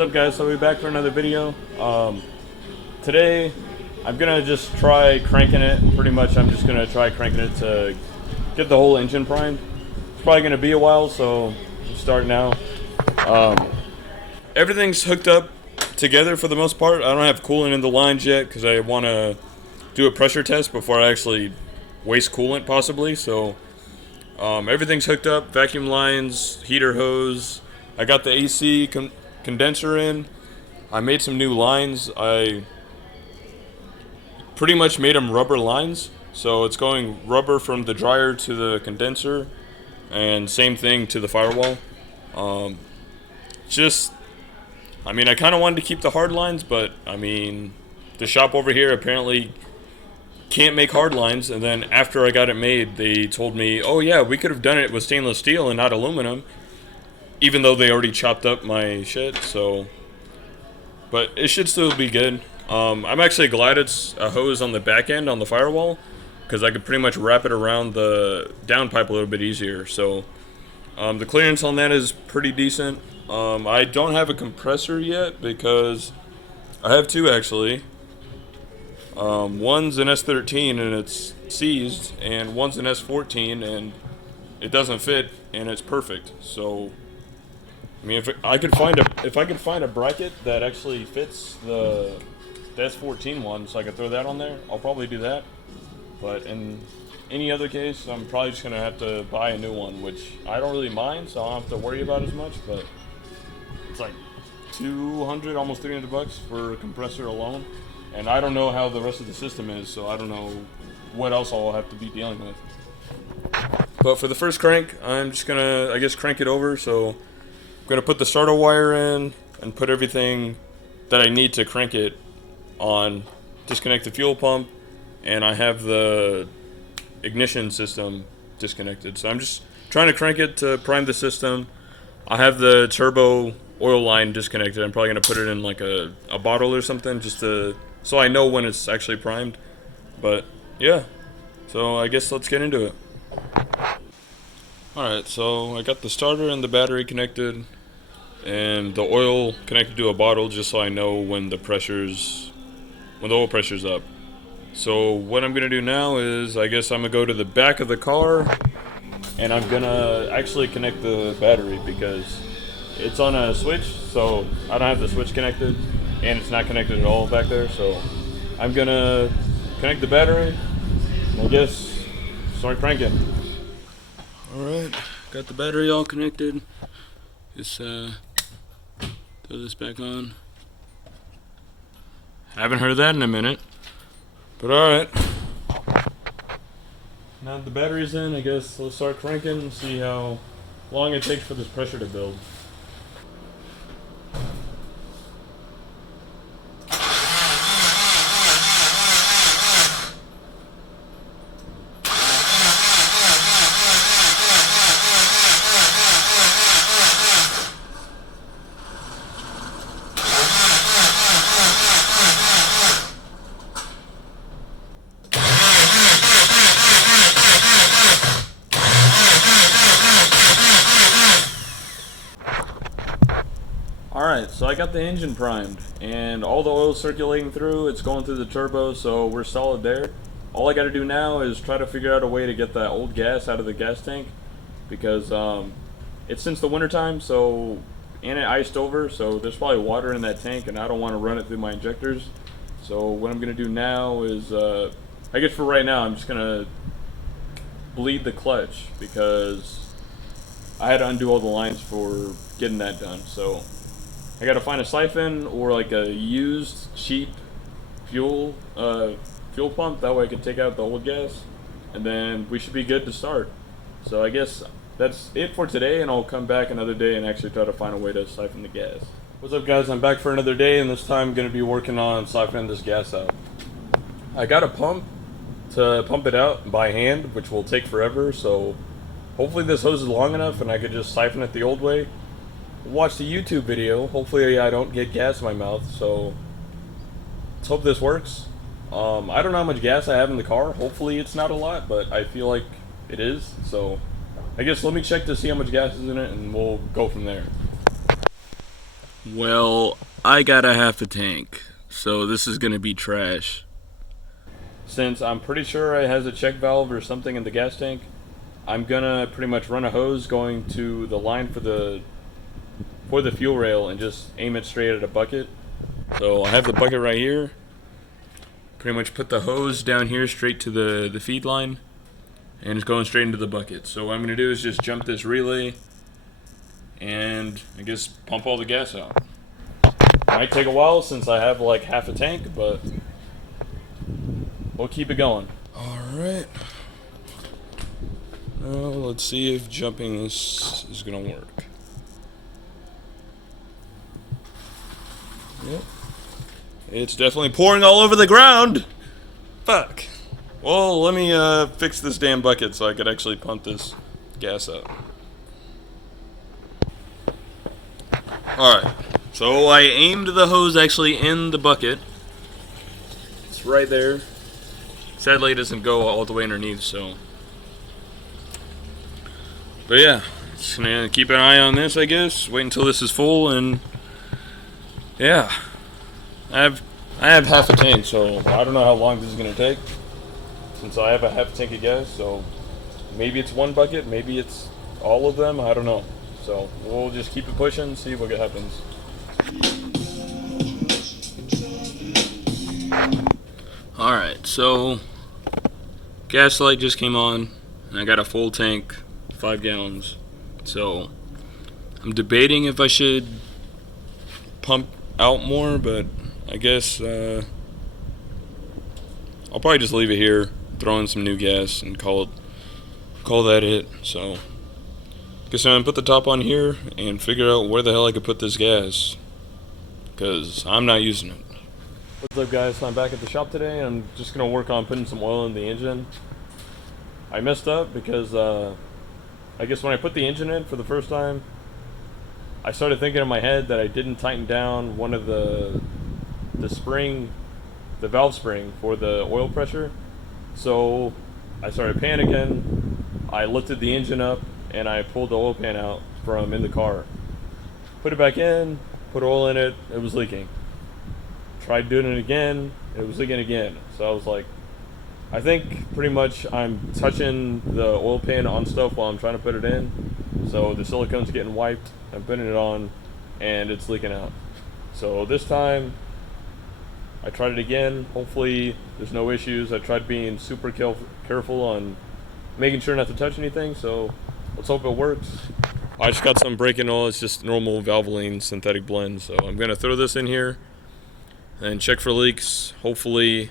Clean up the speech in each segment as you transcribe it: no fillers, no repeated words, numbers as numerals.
What's up, guys? So we're back for another video. Today I'm gonna just try cranking it. Pretty much I'm just gonna try cranking it to get the whole engine primed. It's probably gonna be a while, so we'll start now. Everything's hooked up together for the most part. I don't have coolant in the lines yet because I want to do a pressure test before I actually waste coolant possibly. So everything's hooked up, vacuum lines, heater hose. I got the AC condenser in. I made some new lines. I pretty much made them rubber lines. So it's going rubber from the dryer to the condenser, and same thing to the firewall. I kind of wanted to keep the hard lines, but the shop over here apparently can't make hard lines. And then after I got it made, they told me, oh yeah, we could have done it with stainless steel and not aluminum, even though they already chopped up my shit. So, but it should still be good. I'm actually glad it's a hose on the back end on the firewall, because I could pretty much wrap it around the downpipe a little bit easier. So the clearance on that is pretty decent. I don't have a compressor yet because I have two actually. One's an S13 and it's seized, and one's an S14 and it doesn't fit and it's perfect. So if I could find a bracket that actually fits the S14 one, so I could throw that on there, I'll probably do that. But in any other case, I'm probably just gonna have to buy a new one, which I don't really mind, so I don't have to worry about as much. But it's like 200, almost 300 bucks for a compressor alone, and I don't know how the rest of the system is, so I don't know what else I'll have to be dealing with. But for the first crank, I'm just gonna, crank it over. So I'm gonna put the starter wire in and put everything that I need to crank it on, disconnect the fuel pump, and I have the ignition system disconnected. So I'm just trying to crank it to prime the system. I have the turbo oil line disconnected. I'm probably going to put it in like a bottle or something, just so I know when it's actually primed. But yeah, so I guess let's get into it. Alright, so I got the starter and the battery connected, and the oil connected to a bottle, just so I know when the oil pressure's up. So what I'm gonna do now is, I'm gonna go to the back of the car, and I'm gonna actually connect the battery because it's on a switch, so I don't have the switch connected, and it's not connected at all back there. So I'm gonna connect the battery, and start cranking. Alright, got the battery all connected. Just throw this back on. Haven't heard that in a minute. But alright. Now that the battery's in, let's start cranking and see how long it takes for this pressure to build. Alright, so I got the engine primed, and all the oil circulating through, it's going through the turbo, so we're solid there. All I gotta do now is try to figure out a way to get that old gas out of the gas tank, because it's since the wintertime, and it iced over, so there's probably water in that tank, and I don't want to run it through my injectors. So what I'm gonna do now is, for right now, I'm just gonna bleed the clutch, because I had to undo all the lines for getting that done. So I gotta find a siphon or like a used cheap fuel pump. That way I can take out the old gas, and then we should be good to start. So I guess that's it for today, and I'll come back another day and actually try to find a way to siphon the gas. What's up, guys? I'm back for another day, and this time I'm gonna be working on siphoning this gas out. I got a pump to pump it out by hand, which will take forever. So hopefully this hose is long enough and I could just siphon it the old way. Watch the YouTube video. Hopefully I don't get gas in my mouth, so let's hope this works. I don't know how much gas I have in the car. Hopefully it's not a lot, but I feel like it is. So let me check to see how much gas is in it, and we'll go from there. Well, I got a half a tank, so this is gonna be trash. Since I'm pretty sure it has a check valve or something in the gas tank, I'm gonna pretty much run a hose going to the line for the fuel rail and just aim it straight at a bucket. So I have the bucket right here. Pretty much put the hose down here straight to the feed line, and it's going straight into the bucket. So what I'm gonna do is just jump this relay and I guess pump all the gas out. Might take a while since I have like half a tank, but we'll keep it going. Alright. Well, let's see if jumping this is gonna work. Yep. It's definitely pouring all over the ground! Fuck. Well, let me fix this damn bucket so I could actually pump this gas out. Alright. So I aimed the hose actually in the bucket. It's right there. Sadly, it doesn't go all the way underneath, so. But yeah, just gonna keep an eye on this, I guess. Wait until this is full, and yeah, I have half a tank, so I don't know how long this is gonna take. Since I have a half tank of gas, so maybe it's one bucket, maybe it's all of them. I don't know. So we'll just keep it pushing, see what happens. Alright, so gas light just came on, and I got a full tank, 5 gallons. So I'm debating if I should pump out more, but I guess I'll probably just leave it here, throw in some new gas, and call that it. So guess I'm gonna put the top on here and figure out where the hell I could put this gas, because I'm not using it. What's up, guys? So I'm back at the shop today, and I'm just gonna work on putting some oil in the engine. I messed up because I guess when I put the engine in for the first time, I started thinking in my head that I didn't tighten down one of the spring, the valve spring for the oil pressure. So I started panicking. I lifted the engine up and I pulled the oil pan out from in the car. Put it back in, put oil in it, it was leaking. Tried doing it again, it was leaking again. So I was like, I think pretty much I'm touching the oil pan on stuff while I'm trying to put it in. So the silicone's getting wiped, I'm putting it on, and it's leaking out. So this time, I tried it again. Hopefully there's no issues. I tried being super careful on making sure not to touch anything, so let's hope it works. I just got some break-in oil. It's just normal Valvoline synthetic blend, so I'm gonna throw this in here and check for leaks. Hopefully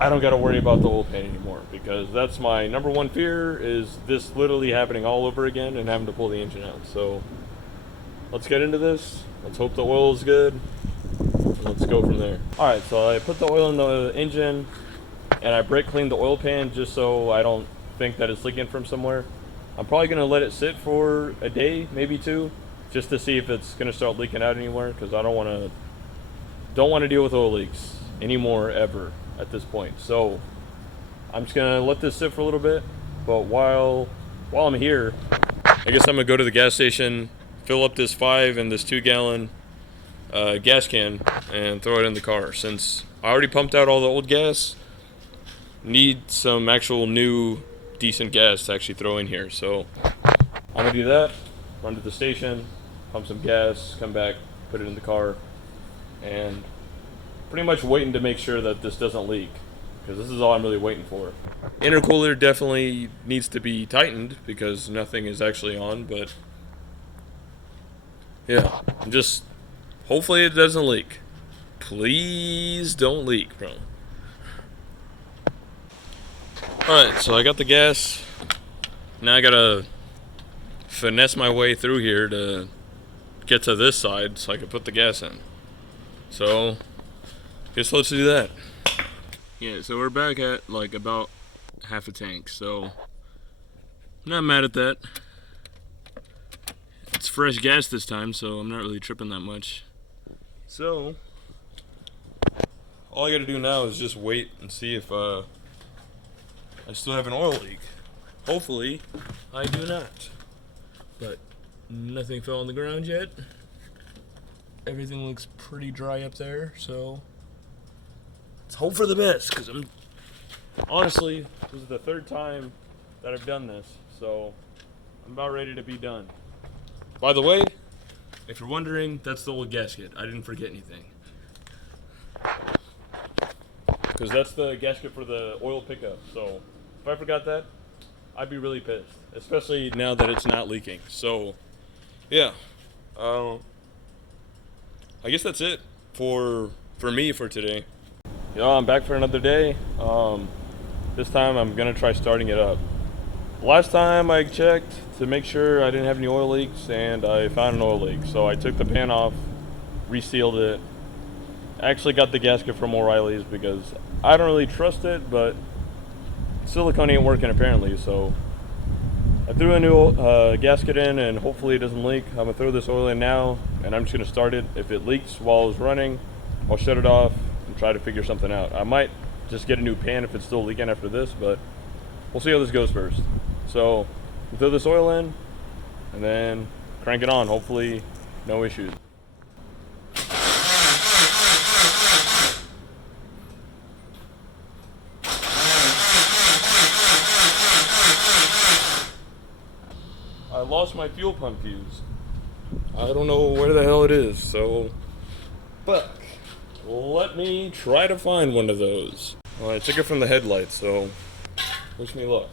I don't got to worry about the oil pan anymore, because that's my number one fear, is this literally happening all over again and having to pull the engine out. So let's get into this. Let's hope the oil is good. Let's go from there. Alright, so I put the oil in the engine and I brake cleaned the oil pan just so I don't think that it's leaking from somewhere. I'm probably going to let it sit for a day, maybe 2, just to see if it's going to start leaking out anywhere, because I don't want to deal with oil leaks anymore ever at this point. So I'm just gonna let this sit for a little bit, but while I'm here, I guess I'm gonna go to the gas station, fill up this 5 and this 2 gallon gas can and throw it in the car. Since I already pumped out all the old gas, need some actual new decent gas to actually throw in here. So I'm gonna do that, run to the station, pump some gas, come back, put it in the car, and pretty much waiting to make sure that this doesn't leak, because this is all I'm really waiting for. Intercooler definitely needs to be tightened because nothing is actually on, but yeah, just hopefully it doesn't leak. Please don't leak, bro. Alright, so I got the gas. Now I gotta finesse my way through here to get to this side so I can put the gas in. So guess let's do that. Yeah, so we're back at like about half a tank, so I'm not mad at that. It's fresh gas this time, so I'm not really tripping that much. So all I gotta do now is just wait and see if I still have an oil leak. Hopefully I do not, but nothing fell on the ground yet. everything looks pretty dry up there, so let's hope for the best, because honestly, this is the third time that I've done this, so I'm about ready to be done. By the way, if you're wondering, that's the old gasket. I didn't forget anything. Because that's the gasket for the oil pickup, so if I forgot that, I'd be really pissed, especially now that it's not leaking. So, yeah, I guess that's it for me for today. Yeah, I'm back for another day. This time I'm gonna try starting it up. Last time I checked to make sure I didn't have any oil leaks, and I found an oil leak. So I took the pan off, resealed it. I actually got the gasket from O'Reilly's because I don't really trust it, but silicone ain't working apparently. So I threw a new gasket in, and hopefully it doesn't leak. I'm gonna throw this oil in now, and I'm just gonna start it. If it leaks while it's running, I'll shut it off and try to figure something out. I might just get a new pan if it's still leaking after this, but we'll see how this goes first. So throw this oil in and then crank it on. Hopefully no issues. I lost my fuel pump fuse. I don't know where the hell it is, so but let me try to find one of those. Well, I took it from the headlight, so wish me luck.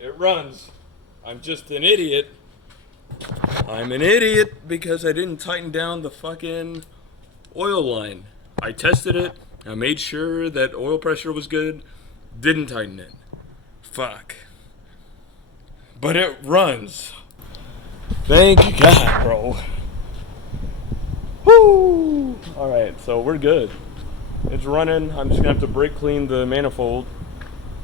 It runs. I'm just an idiot. I'm an idiot because I didn't tighten down the fucking oil line. I tested it. I made sure that oil pressure was good. Didn't tighten it. Fuck. But it runs. Thank God, bro. Woo! Alright, so we're good. It's running. I'm just gonna have to brake clean the manifold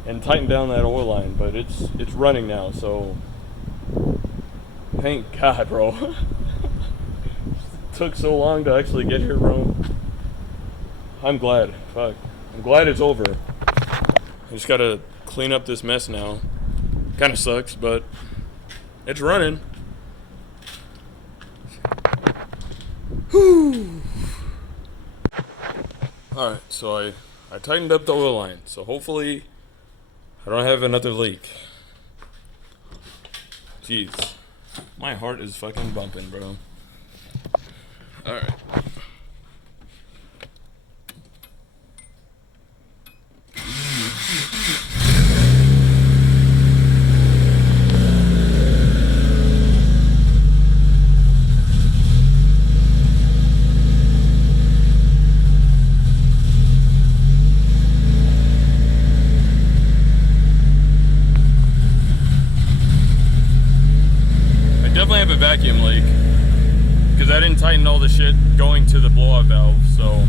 and tighten down that oil line, but it's running now, so thank God, bro. It took so long to actually get here, bro. I'm glad. Fuck. I'm glad it's over. I just gotta clean up this mess now. Kinda sucks, but it's running. Whew. Alright, so I tightened up the oil line, so hopefully I don't have another leak. Jeez. My heart is fucking bumping, bro. Alright. Definitely have a vacuum leak because I didn't tighten all the shit going to the blow-off valve, so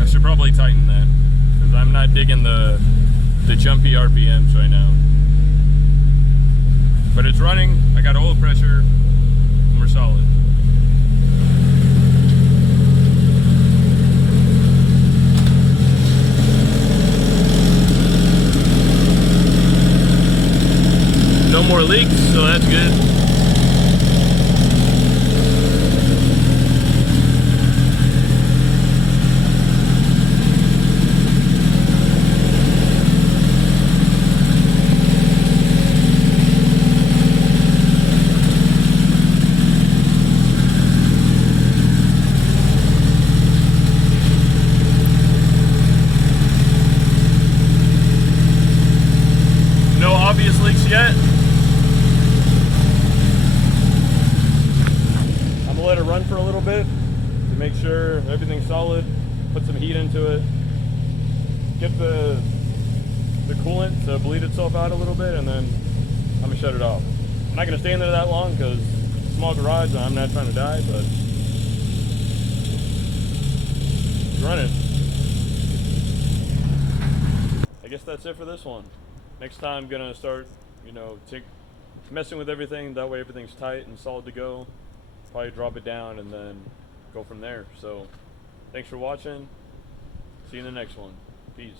I should probably tighten that because I'm not digging the jumpy RPMs right now. But it's running, I got oil pressure, and we're solid. No more leaks, so that's good. No obvious leaks yet. sure everything's solid, put some heat into it, get the coolant to bleed itself out a little bit, and then I'm gonna shut it off. I'm not gonna stay in there that long because small garage and I'm not trying to die, but it's running. I guess that's it for this one. Next time I'm gonna start, messing with everything, that way everything's tight and solid to go. Probably drop it down and then go from there. So thanks for watching. See you in the next one. Peace.